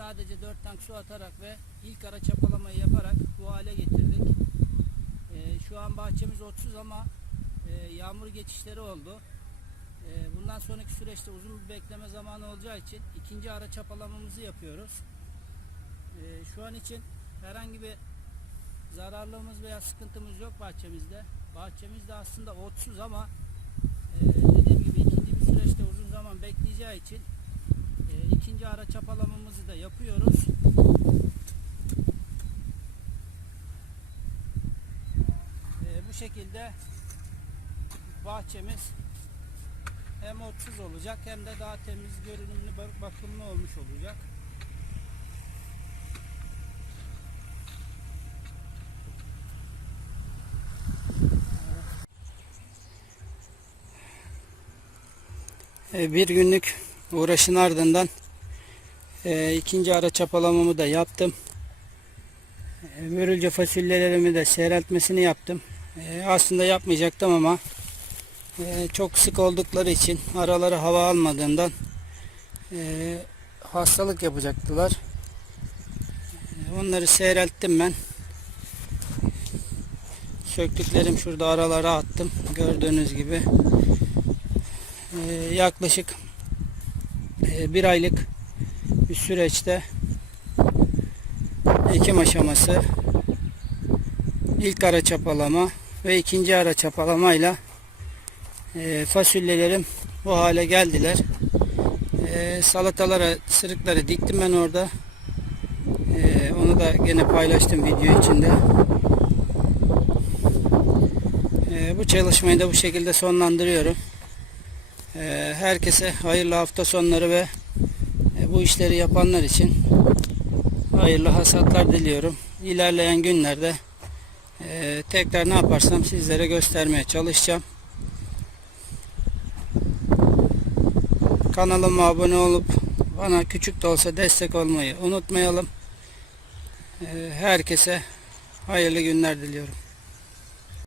sadece 4 tank su atarak ve ilk ara çapalamayı yaparak bu hale getirdik. Ee, şu an bahçemiz otsuz ama e, yağmur geçişleri oldu. Ee, bundan sonraki süreçte uzun bir bekleme zamanı olacağı için ikinci ara çapalamamızı yapıyoruz. Ee, şu an için herhangi bir zararlığımız veya sıkıntımız yok bahçemizde. Bahçemiz de aslında otsuz ama e, dediğim gibi ikinci bir süreçte uzun zaman bekleyeceği için e, ikinci ara çapalamamızı da yapıyoruz. E, bu şekilde bahçemiz hem otsuz olacak hem de daha temiz görünümlü bak- bakımlı olmuş olacak. E, bir günlük uğraşın ardından e, ikinci ara çapalamamı da yaptım. E, börülce fasulyelerimi de seyreltmesini yaptım. E, aslında yapmayacaktım ama e, çok sık oldukları için araları hava almadığından e, hastalık yapacaktılar. E, onları seyrelttim ben. Söktüklerim şurada aralara attım. Gördüğünüz gibi. E, yaklaşık e, bir aylık bir süreçte ekim aşaması ilk ara çapalama ve ikinci ara çapalamayla e, fasulyelerim bu hale geldiler. E, salatalara sırıkları diktim ben orada. E, onu da gene paylaştım video içinde. E, bu çalışmayı da bu şekilde sonlandırıyorum. E, herkese hayırlı hafta sonları ve bu işleri yapanlar için hayırlı hasatlar diliyorum. İlerleyen günlerde e, tekrar ne yaparsam sizlere göstermeye çalışacağım. Kanalıma abone olup bana küçük de olsa destek olmayı unutmayalım. E, herkese hayırlı günler diliyorum.